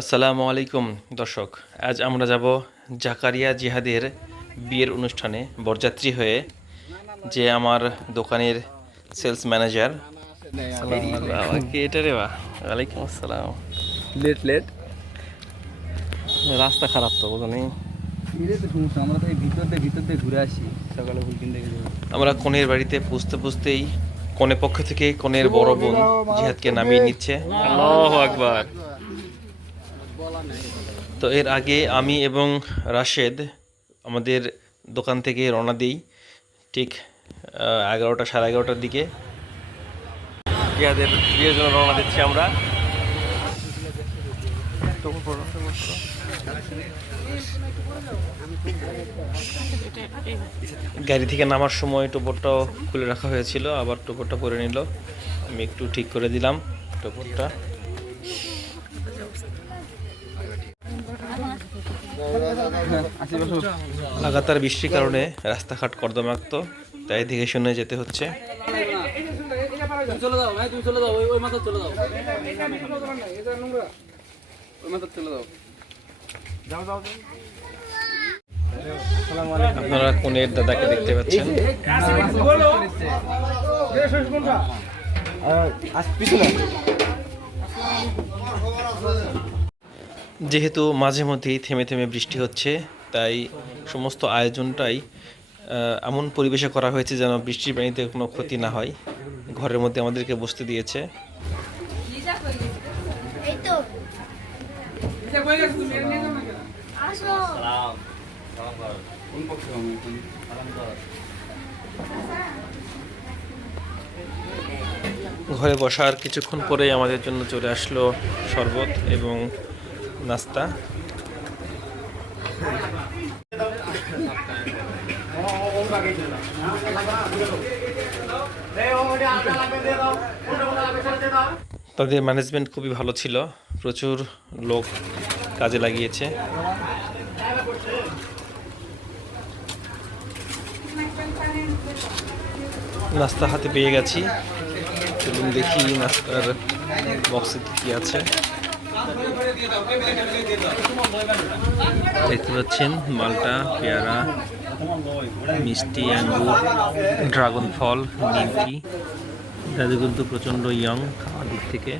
আসসালামু আলাইকুম দর্শক। আজ আমরা যাব জাকারিয়া জিহাদের বিয়ের অনুষ্ঠানে। বরযাত্রী হয়ে যে আমার দোকানের সেলস ম্যানেজার। এটা রে ওয়ালাইকুম আসসালাম। Late late. রাস্তা খারাপ তো বুঝো নেই আমরা কনের বাড়িতে পুষতে পুষতেই কনে পক্ষ থেকে কনের বড় বোন জিহাদকে নামিয়ে নিচ্ছে। আল্লাহু আকবার। তো এর আগে আমি এবং রাশেদ আমাদের দোকান থেকে রওনা দিই, ঠিক এগারোটা সাড়ে এগারোটার দিকে। জিহাদের বিয়ের জন্য রওনা দিচ্ছি আমরা। গাড়ি থেকে নামার সময় টোপরটাও খুলে রাখা হয়েছিল, আবার টোপরটা পরে নিল। আমি একটু ঠিক করে দিলাম টোপরটা আসি বসো লাগাতার বৃষ্টির কারণে রাস্তাঘাট কর্দমাক্ত, তাই দেখে শুনে যেতে হচ্ছে। আপনারা কোনের দাদাকে দেখতে পাচ্ছেন? যেহেতু মাঝে মধ্যেই থেমে থেমে বৃষ্টি হচ্ছে তাই সমস্ত আয়োজনটাই এমন পরিবেশে করা হয়েছে যেন বৃষ্টির পানিতে কোনো ক্ষতি না হয়। ঘরের মধ্যে আমাদেরকে বসতে দিয়েছে। ঘরে বসার কিছুক্ষণ পরেই আমাদের জন্য চলে আসলো শরবত এবং নাস্তা। তাদের ম্যানেজমেন্ট খুবই ভালো ছিল, প্রচুর লোক কাজে লাগিয়েছে। নাস্তা হাতে পেয়ে গেছি। চলুন দেখি নাস্তার বক্সে কি কি আছে। দেখতে পাচ্ছেন মালটা, পেয়ারা, মিষ্টি আঙ্গুর ড্রাগন ফল, নিমকি। দাদু কিন্তু প্রচণ্ড ইয়ং খাওয়ার দিক থেকে।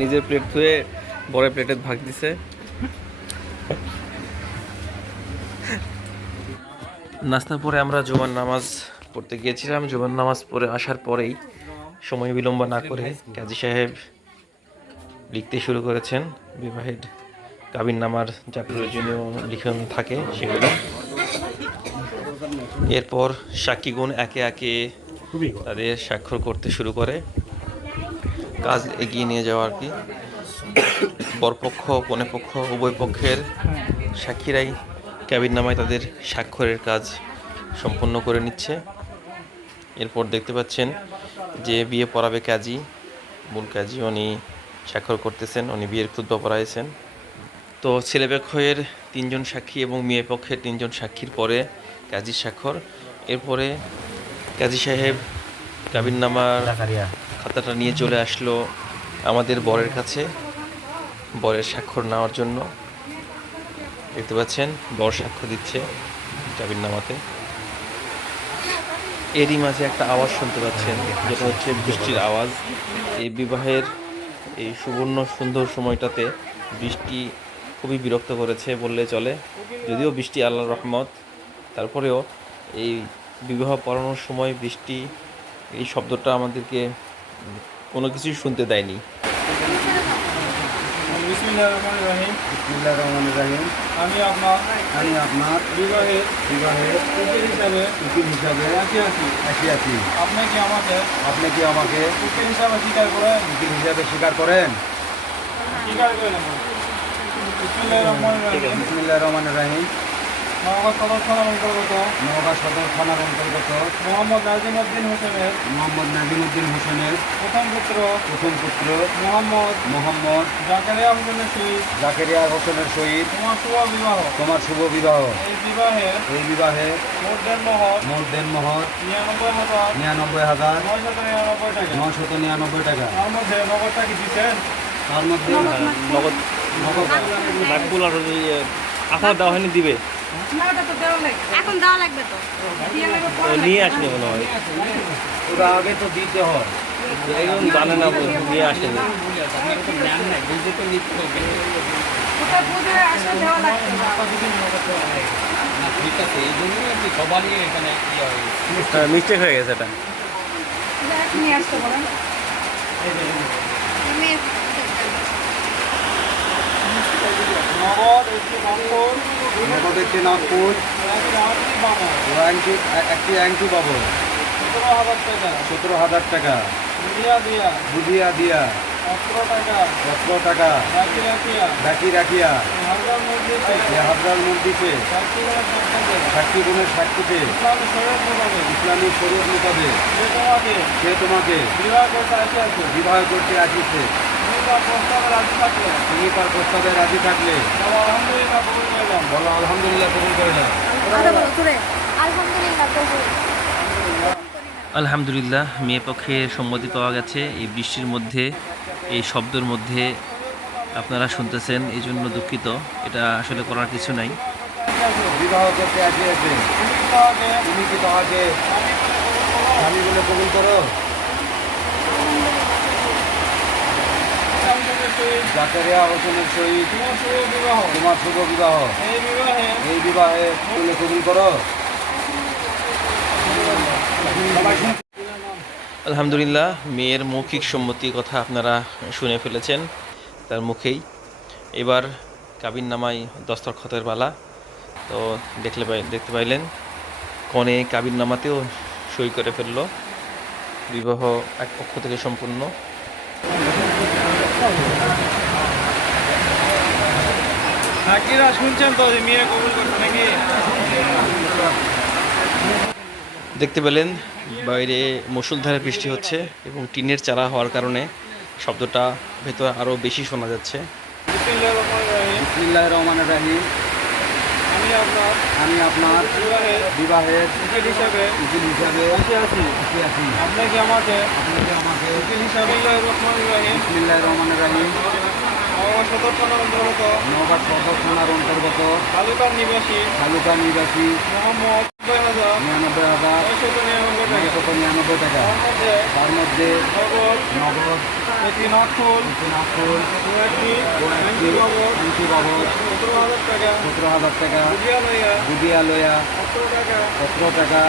নিজের প্লেট ধুয়ে বড় প্লেটে ভাগ দিছে। নাস্তার পরে আমরা জুমার নামাজ পড়তে গিয়েছিলাম। জুমার নামাজ পড়ে আসার পরেই সময় বিলম্ব না করে কাজী সাহেব লিখতে শুরু করেছেন, বিবাহের কাবিন নামার যা প্রয়োজনীয় লিখন থাকে সেগুলো। এরপর সাক্ষীগুণ একে একে তাদের স্বাক্ষর করতে শুরু করে। কাজ এগিয়ে নিয়ে যাওয়া আর কি। বরপক্ষ কনেপক্ষ উভয় পক্ষের সাক্ষীরাই ক্যাবিন নামায় তাদের স্বাক্ষরের কাজ সম্পন্ন করে নিচ্ছে। এরপর দেখতে পাচ্ছেন যে বিয়ে পড়াবে কাজী মূল কাজী উনি স্বাক্ষর করতেছেন উনি বিয়ের খুদ্া পড়াইছেন। তো ছেলে পক্ষের তিনজন সাক্ষী এবং মেয়ে পক্ষের তিনজন সাক্ষীর পরে কাজীর স্বাক্ষর। এরপরে কাজী সাহেব কাবিন নামার খাতাটা নিয়ে চলে আসলো আমাদের বরের কাছে বরের স্বাক্ষর নেওয়ার জন্য। দেখতে পাচ্ছেন বর সাক্ষ্য দিচ্ছে কাবিন নামাতে। এরই মাঝে একটা আওয়াজ শুনতে পাচ্ছেন, যেটা হচ্ছে বৃষ্টির আওয়াজ। এই বিবাহের এই সুবর্ণ সুন্দর সময়টাতে বৃষ্টি খুবই বিরক্ত করেছে বললে চলে। যদিও বৃষ্টি আল্লাহর রহমত, তারপরেও এই বিবাহ পড়ানোর সময় বৃষ্টি, এই শব্দটা আমাদেরকে কোনো কিছুই শুনতে দেয়নি। বিসমিল্লাহির রহমানির রহিম। বিসমিল্লাহ রহমান রাহিম আমি আপনার আমি আপনার বিবাহে বিবাহে উকিল হিসাবে উকিল হিসাবে রাজি আছি আসি আছি আপনি কি আমাকে আপনি কি আমাকে উকিল হিসাবে স্বীকার করেন? উকিল হিসাবে স্বীকার করেন? স্বীকার করেন রহিম। বিসমিল্লাহ রহমান রাহিম। নওগাঁ সদর থানার অন্তর্গত। নওগাঁ সদর থানার অন্তর্গত। মোহাম্মদ নাজিমউদ্দিন হোসেনের। মোহাম্মদ নাজিমুদ্দিন হোসেনের। প্রথম পুত্র। প্রথম পুত্র। মোহাম্মদ। মোহাম্মদ। জাকারিয়া হোসেনের সহিত জাকেরিয়া হোসেনের সহিত তোমার শুভ বিবাহ। তোমার শুভ বিবাহ। এই বিবাহে এই বিবাহে মোট দেড়মহর মোট দেনমোহর নিরানব্বই হাজার। নিরানব্বই হাজার। নয়শত নিরানব্বই টাকা। নিরানব্বই টাকা। তার মধ্যে নগদটা কি দিচ্ছেন? তার মধ্যে নগদ নগদ। নাকবুল আর দেওয়া হয়নি দিবে। এখন দেওয়া লাগবে তো। নিয়ে মনে হয়। ওরা আগে তো দিতে হয়। একদম জানে না নিয়ে আসেনি মিস্টেক হয়ে গেছে এটা। আমি নগদ একটি নামপুর নগদ একটি নাগপুর সতেরো হাজার টাকা। টাকা। দিয়া। সতেরো টাকা। রাখিয়া। মন্দিরে সাক্ষী গুণের সাক্ষীতে ইসলামী মোতাবেক। তোমাকে। সে তোমাকে। বিবাহ করতে বিবাহ করতে আসিছে তার প্রস্তাবে রাজি থাকলে? আলহামদুলিল্লাহ কবুল করলাম আলহামদুলিল্লাহ মেয়ে পক্ষে সম্মতি পাওয়া গেছে। এই বৃষ্টির মধ্যে এই শব্দের মধ্যে আপনারা শুনতেছেন এই জন্য দুঃখিত। এটা আসলে করার কিছু নাই। বিবাহ করতে আসিয়াছে তুমি কি তাহাকে তুমি কি তাহাকে স্বামী বলে কবুল করো? আলহামদুলিল্লাহ। সহিত জাকারিয়া হোসেনের তোমার শুভ বিবাহ এই বিবাহে তুমি কবুল করো আলহামদুলিল্লাহ মেয়ের মৌখিক সম্মতির কথা আপনারা শুনে ফেলেছেন তার মুখেই এবার কাবিন নামাই দস্তরখতের বালা তো দেখলে দেখতে পাইলেন কনে কাবিন নামাতেও সই করে ফেলল বিবাহ এক পক্ষ থেকে সম্পূর্ণ হাকিরা শুনছেন তো যে মেয়ে কবুল করছে নাকি? দেখতে পেলেন বাইরে মুসুলধারে বৃষ্টি হচ্ছে এবং টিনের চারা হওয়ার কারণে শব্দটা ভেতর আরও বেশি শোনা যাচ্ছে। রহমান রাহিম। আমি আপনার বিবাহের উকিল হিসাবে উকিল হিসাবে আছি আছি আপনাকে আমাকে আপনাকে আমাকে উকিল হিসাবে রহমানির রহিম। বিসমিল্লাহ রহমান রাহিম। সদর থানার অন্তর্গত। নওগাঁ সদর থানার অন্তর্গত। তালুকার নিবাসী। তালুকা নিবাসী। মোহাম্মদ নব্বই হাজার নিরানব্বই হাজার নয়শত টাকা নিরানব্বই টাকা। তার মধ্যে সতেরো হাজার টাকা সতেরো টাকা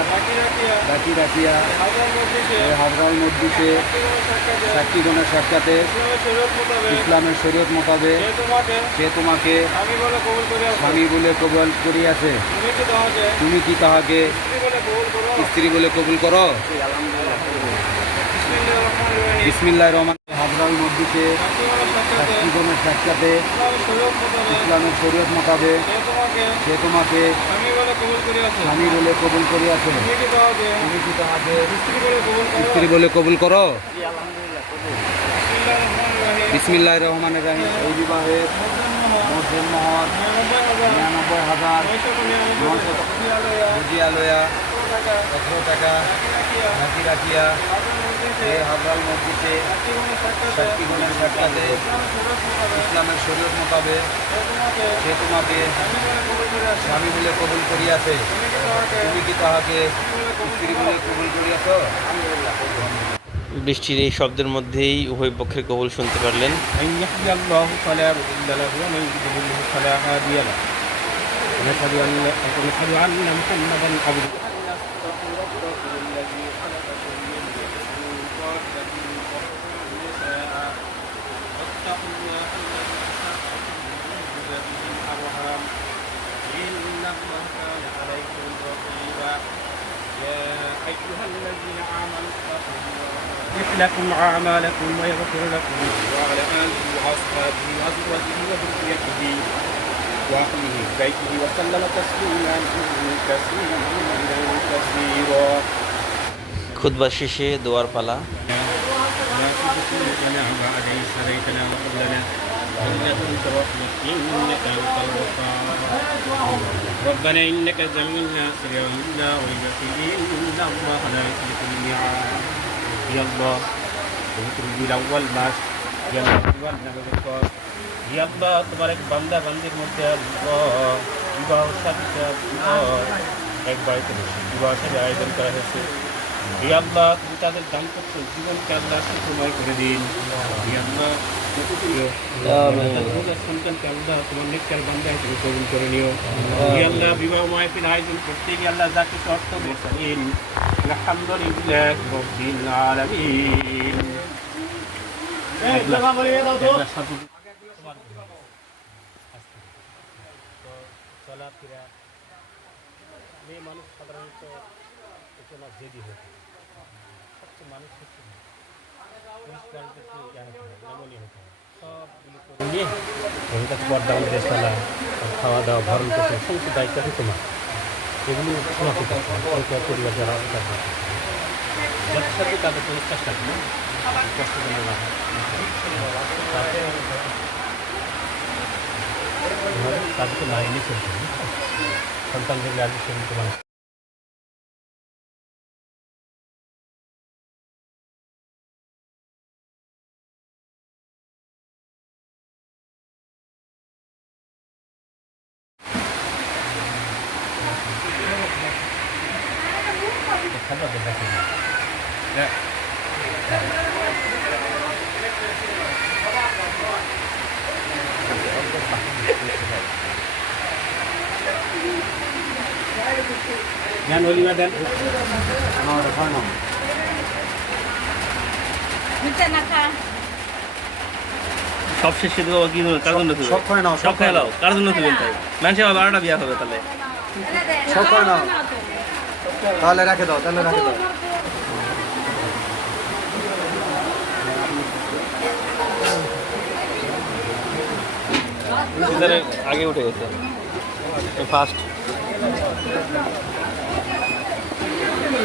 হাজরাল সাক্ষাতে সাক্ষীগণের সাক্ষাতে ইসলামের শরীয়ত মোতাবেক সে তোমাকে স্বামী বলে কবল করিয়াছে। তুমি কি তাহাকে স্ত্রী বলে কবুল করো। বিসমিল্লাহ রহমান হাজরাল মসজিদে সাক্ষীগণের সাক্ষাতে ইসলামের শরীয়ত মোতাবেক সে তোমাকে স্বামী বলে কবুল করিয়াছে স্ত্রী বলে কবুল করো। বিসমিল্লাহ রহমানের রাহিম। এই বিবাহে মসজিদ মহর নিরানব্বই হাজার নিরানব্বই হাজার লইয়া সতেরো টাকা সতেরো টাকা রাখিয়া রাখি রাখিয়া হাজার মধ্যে এই হাজরাল মসজিদে সাক্ষীগণের সাক্ষাতে সাক্ষীগণের সাক্ষাতে ইসলামের শরীয়ত মোতাবেক ইসলামের শরীয়ত মোতাবেক যে তোমাকে সে তোমাকে আমি বলে কবুল করে আসো স্বামী বলে কবুল করিয়াছে তুমি কি তোমাকে তুমি কি তাহাকে স্ত্রী বলে কবুল করিয়াছ বৃষ্টির এই শব্দের মধ্যেই উভয় পক্ষের কবুল শুনতে পারলেন من يهدي الله فلا يا أيها الذين آمنوا اتقوا الله يصلح لكم أعمالكم ويغفر لكم وعلى آله وأصحابه وأزواجه وذريته وأهله بيته وسلم تسليما كثيرا كثيرا খুতবা শেষে দোয়ার পালা لا تزغ قلوبنا بعد إذ هديتنا وهب لنا من لدنك رحمة إنك أنت الوهاب ربنا إنك جميع الناس يوم لا ريب فيه إن الله لا يخلف الميعاد يا الله তুমি আউ্বাল মাস ইয়া আউ্বাল নববর ইয়া আল্লাহ তোমার এক বান্দা বান্দির মধ্যে আল্লাহ বিবাহ শাদী এক বাড়িতে বসে বিবাহ শাদী আয়োজন করা হয়েছে হে আল্লাহ তুমি তাদের দাম্পত্য জীবনকে আল্লাহ সুখময় করে দিন হে আল্লাহ তাদের সন্তানকে আল্লাহ তোমার নেককার বান্দা হিসেবে কবুল করে নিও আল্লাহ বিবাহ মাহফিল আয়োজন করতে গিয়ে আল্লাহ যা কিছু অর্থ দিয়েছেন আলহামদুলিল্লাহ রব্বিল আলামিন চলাফেরা মেয়ে মানুষ সাধারণত একটু না জেদি হয়ে থাকে। সবচেয়ে মানুষ হচ্ছে না। পুলিশ বাড়িতে একটু ইয়া হতে হয়, নমনীয় হতে হয়। সবগুলো করে নিয়ে ওর কাছে পর্দা আমাদের ওর খাওয়া দাওয়া, ভরণ করতে সমস্ত দায়িত্ব আছে তোমার। এগুলো তোমাকে হবে। তোমার পরিবার যারা আছে যথাসাধ্য তাদের কোনো চেষ্টা করবে কষ্ট না তারপরে তাদেরকে লাইনে চলতে হবে। সন্তানদের খাবার দেখা জ্ঞান অলিমা দেন নিচে না খা সব শেষে কি কার জন্য সব খায় নাও, সব খাই লাও কার জন্য দেবেন তাই। মানুষের আবার বারোটা বিয়া হবে তাহলে। সব খায় নাও। তাহলে রেখে দাও তাহলে রেখে দাও। আগে উঠে গেছে। ফার্স্ট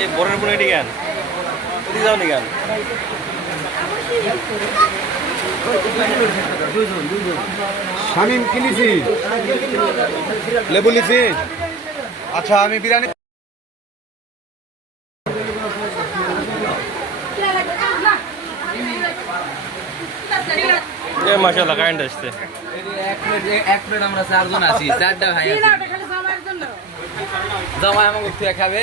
এই বরের বোন এটি কেন? ওদি যাও নি কেন? শামিম কি লেবু নিছি আচ্ছা আমি বিরিয়ানি এ মাশাআল্লাহ কারেন্ট আসছে। প্লেট এক প্লেট আমরা চারজন আছি। চারটা ভাই কি আছি। না ওটা খালি জামাইয়ের জন্য জামাই আমাকে তুই খাবে?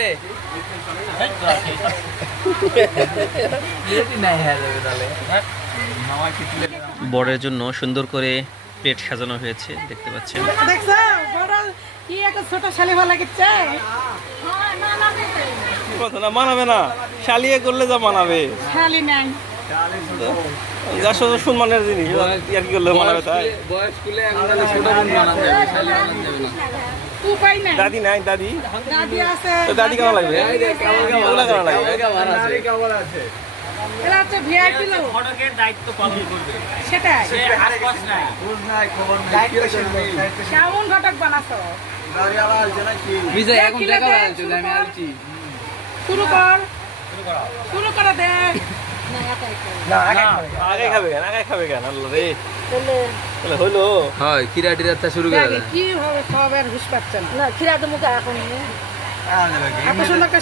নাই হ্যাঁ জন্য সুন্দর করে প্লেট সাজানো হয়েছে দেখতে পাচ্ছেন। দেখছ? কি একটা ছোট শালি ভালো লাগছে। না মানাবে না। শালিয়ে করলে যা মানাবে। শালি নাই। যার সাথে সম্মানের জিনিস আর কি করলে মানাবে তাই বয়স স্কুলে এখন ছোট বোন বানাতে হবে শালি বানাতে যাবে না। দাদি নাই দাদি? দাদি আছে। তো দাদি কেমন লাগবে? ওগুলা কেমন লাগবে? কেমন আছে? এরা হচ্ছে ভিআইপি লোক। যে শুরু কর। শুরু করে। শুরু দেখে।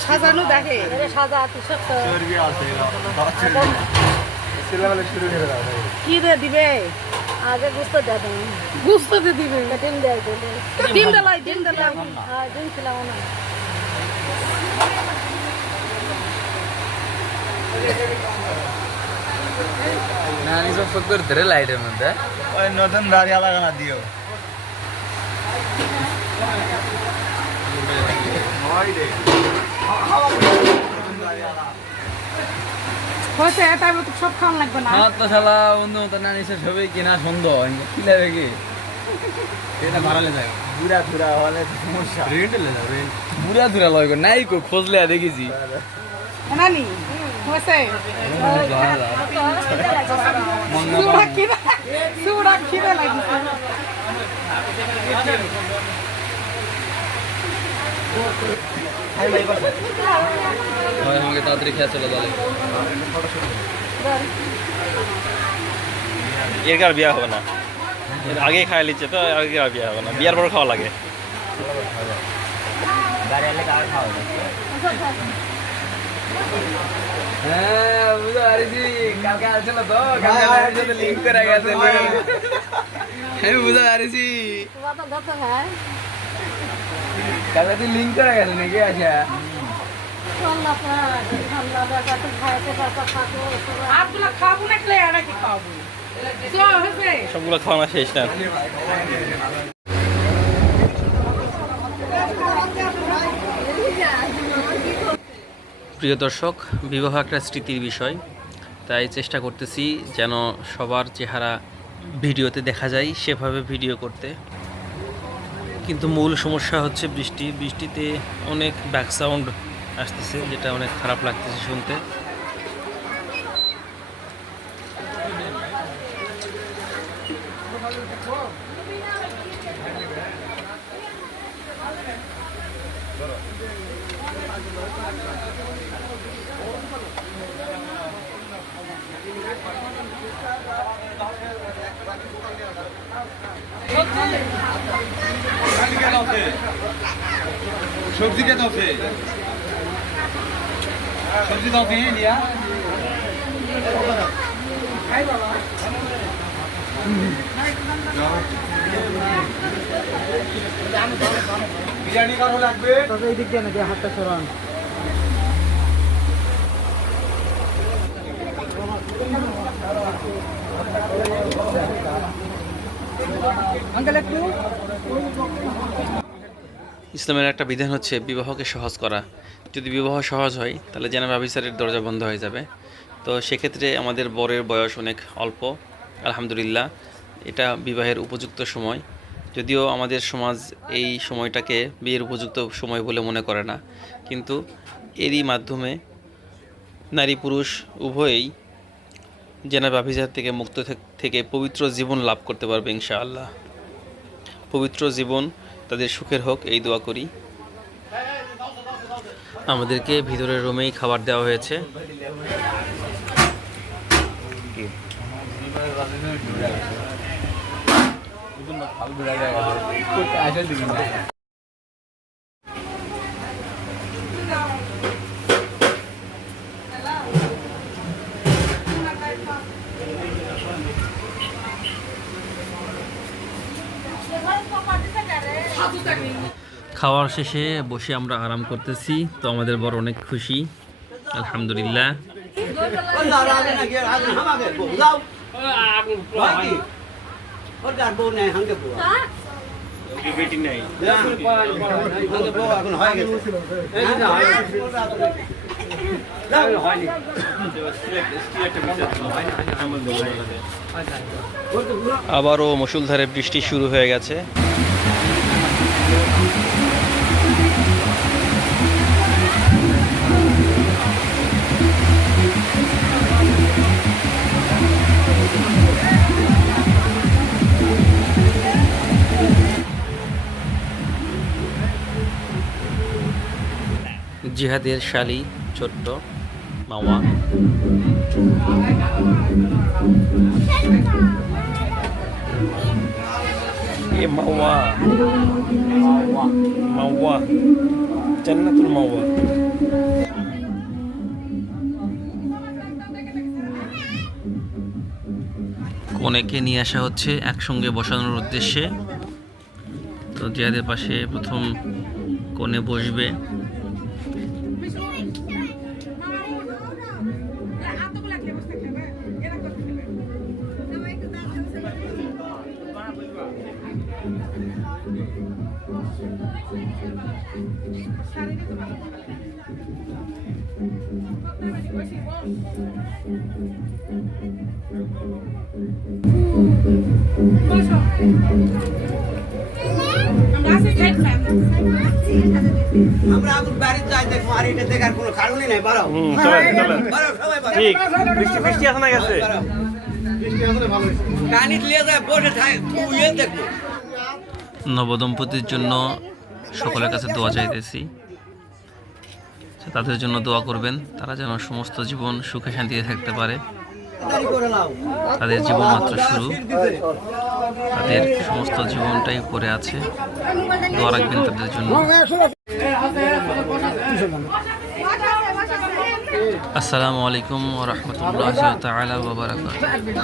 সাজানো দেখে। কি রে দিবে? আগে গুস্তো দেয় বুঝতে দিবে। ডিম দেয় ডিম দেলাই ডিম হ্যাঁ ছিলাম না। না আমি সব ফুট করে ধরে লাইটের মধ্যে ওই নতুন দাড়ি আলাদা না দিও হয়েছে তাই তো সব খাওয়ান লাগবে না আমার তো শালা বন্ধু তো না নিশ্চয় ছবি কিনা সন্দেহ কি লাগবে কি এটা ভাড়ালে যায় ঘুরা ঘুরা হলে সমস্যা রেন্টে লে বুড়া লয় নাই কো খোঁজলে দেখেছি নানি হয়েছে সুরা খিদে লাগিছে। আমাকে তাড়াতাড়ি খেয়ে চলে যাবে এর আর বিয়া হবে না। এর আগে খাই লিচ্ছে তো আগে আর বিয়া হবে না। বিয়ার পর খাওয়া লাগে। হ্যাঁ বুঝতে পারছি। কালকে আসছিল তো কালকে লিঙ্ক করে গেছে আমি বুঝতে পারছি। তোমার তো ধরতে হয়। কালকে তুই লিঙ্ক করে গেছে নাকি? আচ্ছা। ঠান্ডা ঠান্ডা দেখা তো খাইতে পারতো থাকো আপগুলা খাব না খেলে আর কি খাব তো হয়েছে সবগুলো খাওয়ানো শেষ না প্রিয় দর্শক, বিবাহ একটা স্মৃতির বিষয়, তাই চেষ্টা করতেছি যেন সবার চেহারা ভিডিওতে দেখা যায়, সেভাবে ভিডিও করতে। কিন্তু মূল সমস্যা হচ্ছে বৃষ্টি। বৃষ্টিতে অনেক ব্যাকসাউন্ড আসতেছে, যেটা অনেক খারাপ লাগতেছে শুনতে। সবজি দাও সবজি দাও কে বিরিয়ানি কারও লাগবে তবে এই দিক দিয়ে নাকি আঙ্কেল একটু ইসলামের একটা বিধান হচ্ছে বিবাহকে সহজ করা। যদি বিবাহ সহজ হয়, তাহলে জেনাব অফিসারের দরজা বন্ধ হয়ে যাবে। তো সেক্ষেত্রে আমাদের বরের বয়স অনেক অল্প, আলহামদুলিল্লাহ। এটা বিবাহের উপযুক্ত সময়। যদিও আমাদের সমাজ এই সময়টাকে বিয়ের উপযুক্ত সময় বলে মনে করে না। কিন্তু এরই মাধ্যমে নারী পুরুষ উভয়েই জেনাব অফিসার থেকে মুক্ত থেকে পবিত্র জীবন লাভ করতে পারবে, ইনশাআল্লাহ। পবিত্র জীবন তাদের সুখের হোক এই দোয়া করি। আমাদেরকে ভিতরের রুমেই খাবার দেওয়া হয়েছে। খাওয়ার শেষে বসে আমরা আরাম করতেছি, তো আমাদের বড় অনেক খুশি, আলহামদুলিল্লাহ। আবারও মুসুলধারে বৃষ্টি শুরু হয়ে গেছে। জিহাদের শালি, ছোট্ট মামা এ মাওয়া। মাওয়া। মাওয়া। কনেকে নিয়ে আসা হচ্ছে একসঙ্গে বসানোর উদ্দেশ্যে। তো জিহাদের পাশে প্রথম কোণে বসবে। আমরা আগুন বাড়িতে যাই দেখব আর এটা দেখার কোনো কারণই নাই বাড়াও ঠিক বৃষ্টি বৃষ্টি আছে না গেছে লিয়ে যায় বসে থাক তুইও দেখব। নবদম্পতির জন্য সকলের কাছে দোয়া চাইতেছি। তাদের জন্য দোয়া করবেন, তারা যেন সমস্ত জীবন সুখে শান্তিতে থাকতে পারে। তাদের জীবন মাত্র শুরু। তাদের সমস্ত জীবনটাই পড়ে আছে। দোয়া রাখবেন তাদের জন্য। আসসালামু আলাইকুম বারাকাতুহু।